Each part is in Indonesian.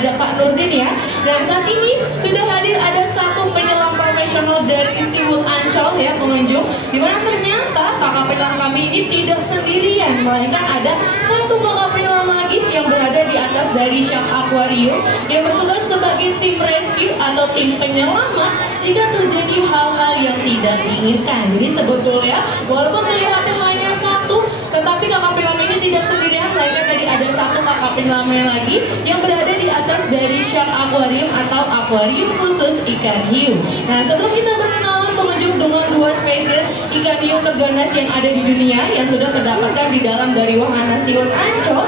ada Kak Nurdin ya. Dan saat ini sudah hadir ada satu penyelam profesional dari SeaWorld Ancol ya pengunjung, dimana ternyata kakak penyelam kami ini tidak sendirian, melainkan ada satu kakak penyelam lagi yang berada di atas dari Shark Aquarium yang bertugas sebagai tim rescue atau tim penyelamat jika terjadi hal-hal yang tidak diinginkan. Jadi sebetulnya walaupun terlihatnya hanya satu, tetapi kakak penyelam ini tidak sendirian, melainkan tadi ada satu kakak penyelam lagi yang berada di atas dari Shark Aquarium atau akuarium khusus ikan hiu. Nah, sebelum kita berkenalan pengunjung dengan dua spesies ikan hiu terganas yang ada di dunia yang sudah terdapatkan di dalam dari wahana SeaWorld Ancol,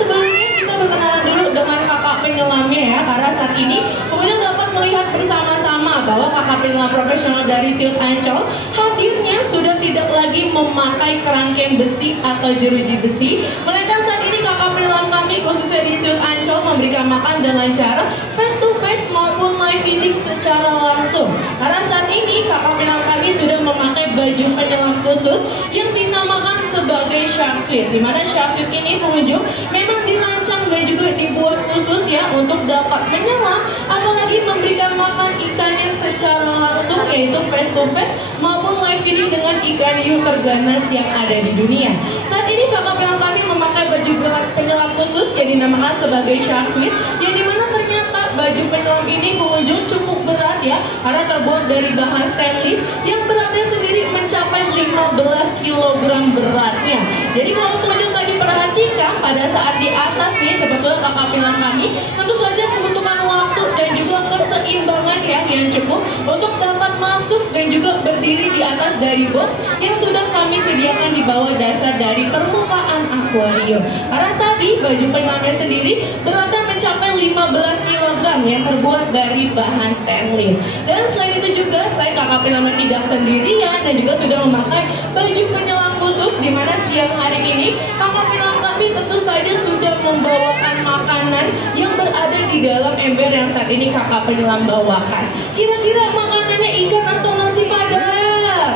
sebelumnya kita berkenalan dulu dengan kakak penyelamnya ya, karena saat ini pengunjung dapat melihat bersama-sama bahwa kakak penyelam profesional dari SeaWorld Ancol hadirnya sudah tidak lagi memakai kerangkeng besi atau jeruji besi, melainkan saat ini kakak penyelam kami khususnya di SeaWorld Ancol memberikan makan dengan cara face to face maupun live feeding secara langsung. Karena saat ini kakak penyelam kami sudah memakai baju penyelam khusus yang dinamakan sebagai shark suit, dimana shark suit ini pengunjung memang dirancang dan juga dibuat khusus ya untuk dapat menyelam apalagi memberikan makan ikannya secara langsung, yaitu face to face maupun live feeding dengan ikan hiu terganas yang ada di dunia. Saat ini kakak penyelam kami memakai baju penyelam khusus yang dinamakan sebagai shark suit, yang dimana ternyata baju penyelam ini pengunjung cukup berat ya, karena terbuat dari bahan stainless yang beratnya sendiri mencapai 15 kg beratnya. Jadi kalau pengunjung tadi perhatikan pada saat di atas nih, sebetulnya kakak penyelam kami tentu saja membutuhkan waktu dan juga keseimbangan ya yang cukup untuk dapat masuk dan juga berdiri di atas dari box yang sudah kami sediakan di bawah dasar dari permukaan akuarium. Karena tadi baju penyelamnya sendiri beratnya mencapai 15 kg yang terbuat dari bahan stainless. Dan selain itu juga, selain kakak penyelam tidak sendirian dan juga sudah memakai baju penyelam khusus, di mana siang hari ini kakak penyelam kami tentu saja sudah membawakan makanan yang berada di dalam ember yang saat ini kakak penyelam bawakan. Kira-kira makanannya ikan atau nasi padang?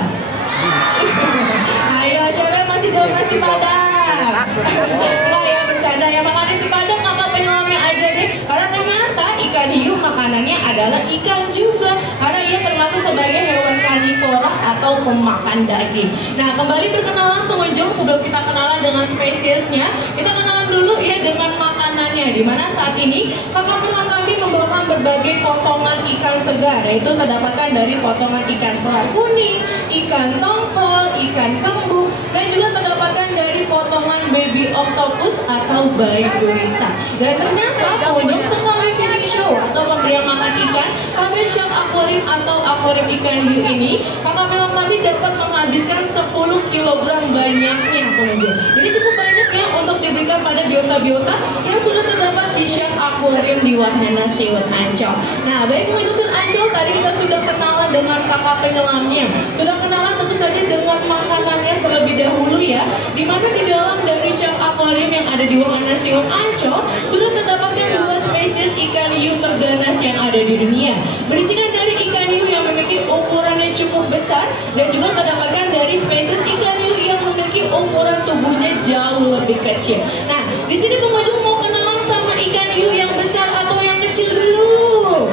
Ayo, siapa yang masih jawab nasi padang? Enggak ya, bercanda ya, makan nasi padang kakak penyelamnya aja deh. Karena ternyata ikan hiu makanannya adalah ikan juga, karena ia termasuk sebagai hewan karnivora atau pemakan daging. Nah, kembali berkenalan pengunjung, sebelum kita kenalan dengan spesiesnya, kita kenalan dulu ya dengan makanannya, dimana saat ini kakak penyelam kami membawakan berbagai potongan ikan segar, yaitu terdapatkan dari potongan ikan selar kuning, ikan tongkol, ikan kembung, dan juga terdapatkan dari potongan baby octopus atau bayi gurita. Dan ternyata pengunjung sekali feeding show atau pemberian makan ikan pada Shark Aquarium atau akuarium ikan hiu ini, kakak penyelam kami dapat menghabiskan 10 kg banyaknya pengunjung. Jadi cukup banyak ya untuk diberikan pada biota-biota yang sudah terdapat di Shark Aquarium di wahana SeaWorld Ancol. Nah, baik pengunjung Ancol, tadi kita sudah kenalan dengan kakak penyelamnya, sudah kenalan tentu saja dengan makanannya terlebih dahulu ya, dimana di dalam dari Shark Aquarium yang ada di wahana SeaWorld Ancol sudah terdapatkan dua spesies ikan hiu terganas yang ada di dunia, berisikan dari ikan hiu yang memiliki ukurannya cukup besar dan juga terdapatkan dari spesies ikan hiu yang memiliki ukuran tubuhnya jauh lebih kecil. Nah, di sini pengunjung mau kenalan sama ikan hiu yang besar atau yang kecil dulu?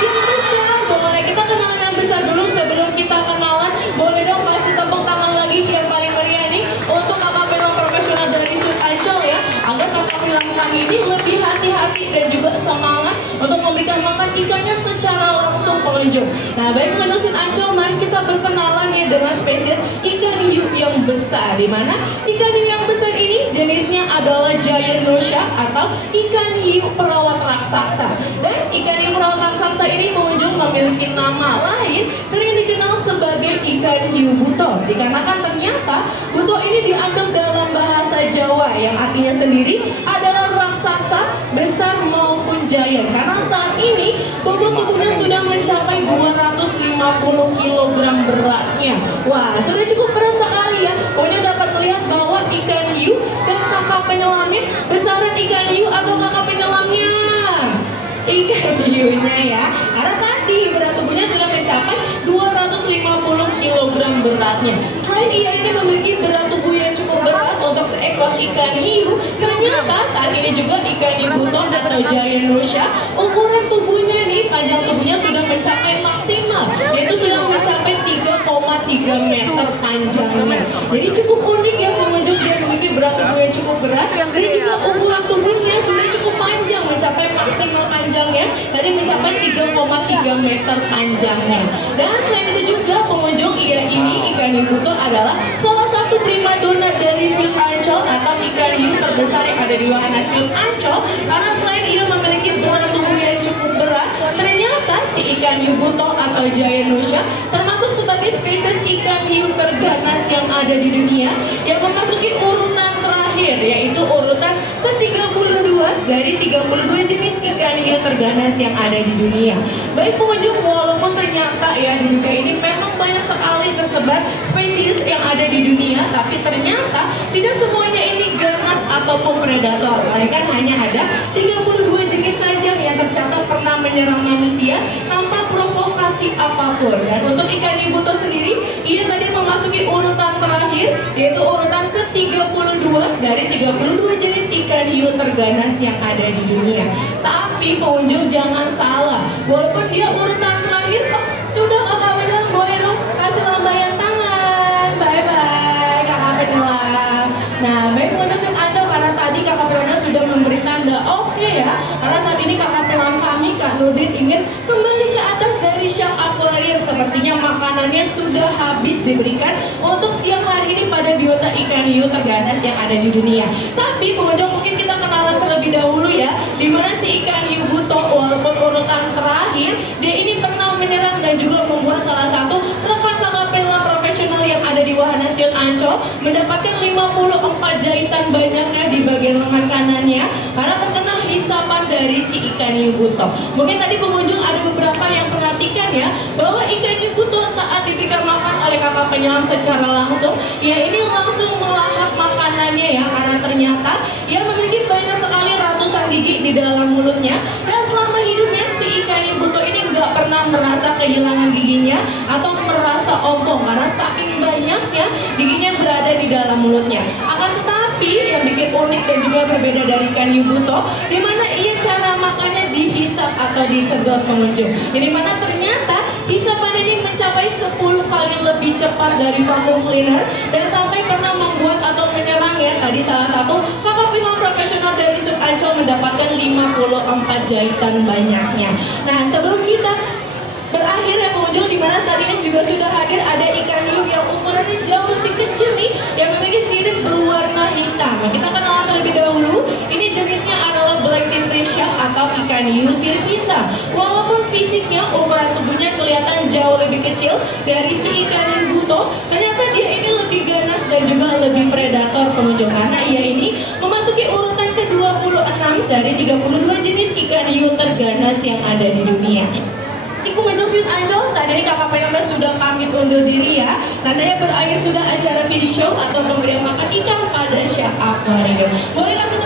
Yang besar, boleh. Kita kenalan yang besar dulu sebelum kita kenalan. Boleh dong kasih tepuk tangan lagi yang paling meriah nih untuk kakak penyelam profesional dari SeaWorld Ancol ya, agar kakak penyelam kami ini lebih hati-hati dan juga semangat untuk memberikan makan ikannya secara langsung pengunjung. Nah, baik pengunjung Ancol, mari kita berkenalan ya dengan spesies ikan hiu yang besar, di mana ikan hiu yang besar ini jenisnya adalah giant nose shark atau ikan hiu perawat raksasa. Dan ikan hiu perawat raksasa ini pengunjung memiliki nama lain sering dikenal sebagai ikan hiu buto, dikarenakan ternyata buto ini diambil dalam bahasa Jawa yang artinya sendiri adalah raksasa, besar maupun giant, karena saat ini bobot tubuhnya sudah mencapai 250 kg beratnya. Wah, sudah cukup berat sekali ya. Pokoknya dapat melihat bahwa ikan hiu dan kakak penyelamnya, besaran ikan hiu atau kakak penyelamnya? Ikan hiunya ya, karena tadi berat tubuhnya sudah mencapai 250 kg beratnya. Selain ia ini memiliki berat tubuh yang cukup berat untuk seekor ikan hiu, karena ternyata saat ini juga ikan ibuton atau giant Russia, ukuran tubuhnya nih, panjang tubuhnya sudah mencapai maksimal, yaitu sudah mencapai 3,3 meter panjangnya. Jadi cukup unik ya pengunjung, dia memiliki berat tubuh yang cukup berat, dan juga ukuran tubuhnya sudah cukup panjang, mencapai maksimal panjangnya tadi mencapai 3,3 meter panjangnya. Dan selain itu juga pengunjung, ini ikan ibuton adalah salah satu primadona dari Siu Ancol atau ikan hiu terbesar yang ada di wahana Siu Ancol, karena selain ia memiliki berat tubuh yang cukup berat, ternyata si ikan ibuton atau giant Russia termasuk sebagai spesies ikan hiu terganas yang ada di dunia yang memasuki urutan terakhir, yaitu urutan ke-32 dari 32 jenis ikan hiu terganas yang ada di dunia. Baik pengunjung, walaupun ternyata ya di dunia ini memang banyak sekali tersebar spesies yang ada di dunia, tapi ternyata tidak semuanya ini ganas ataupun predator, melainkan hanya ada 32 jenis saja yang tercatat pernah menyerang manusia tanpa provokasi apapun. Dan untuk ikan ibuton sendiri, ia tadi memasuki urutan terakhir, yaitu urutan ke-32 dari 32 jenis ikan hiu terganas yang ada di dunia. Tapi pengunjung jangan salah, walaupun dia urutan terakhir, sudah kakak bilang boleh dong kasih lambaian tangan. Bye-bye kakak Penyelam. Nah, baik pengunjung Siu Ancol, karena tadi kakak Penyelam sudah memberi tanda oke ya, karena saat ini kakak Penyelam kami, Kak Nurdin, ingin kembali ke atas dari Shark Aquarium. Sepertinya makanannya sudah habis diberikan untuk siang hari ini pada biota ikan hiu terganas yang ada di dunia. Tapi pengunjung, mungkin kita kenalan terlebih dahulu ya, dimana si ikan hiu buton walaupun urutan terakhir, dia ini pernah menyerang dan juga membuat salah satu rekan kakak Penyelam profesional yang ada di wahana Siu Ancol mendapatkan 54 jahitan banyaknya di bagian lengan kanannya karena terkena hisapan dari si ikan hiu buton. Mungkin tadi pengunjung ada beberapa yang perhatikan ya, bahwa ikan hiu buton saat diberikan makan oleh kakak Penyelam secara langsung, ya ini langsung melahap makanannya ya, karena ternyata ia memiliki banyak sekali ratusan gigi di dalam mulutnya, dan selama hidupnya si ikan hiu buton ini nggak pernah merasa kehilangan giginya atau merasa ompong karena saking banyaknya giginya berada di dalam mulutnya. Akan tetapi yang bikin unik dan juga berbeda dari ikan hiu buton, di mana ia cara makannya dihisap atau disedot pengunjung. Ini mana ternyata hisapan ini mencapai 10 kali lebih cepat dari vacuum cleaner, dan sampai pernah membuat atau menyerang ya, tadi salah satu kakak Penyelam profesional dari Siu Ancol mendapatkan 54 jahitan banyaknya. Nah, sebelum kita berakhir ya pengunjung, dimana saat ini juga sudah hadir ada ikan hiu yang ukurannya jauh lebih kecil nih, yang memiliki sirip berwarna hitam. Nah, kita kenalan terlebih dahulu. Ini jenisnya adalah black tip shark atau ikan hiu sirip hitam. Walaupun fisiknya, ukuran tubuhnya kelihatan jauh lebih kecil dari si ikan hiu buton, ternyata dia ini lebih ganas dan juga lebih predator pengunjung, karena ia ini memasuki urutan ke-26 dari 32 jenis ikan hiu terganas yang ada di dunia. Pengunjung Siu Ancol, saat ini kakak Penyelam sudah pamit undur diri ya. Tandanya berakhir sudah acara video show atau pemberian makan ikan pada Shark Aquarium. Boleh langsung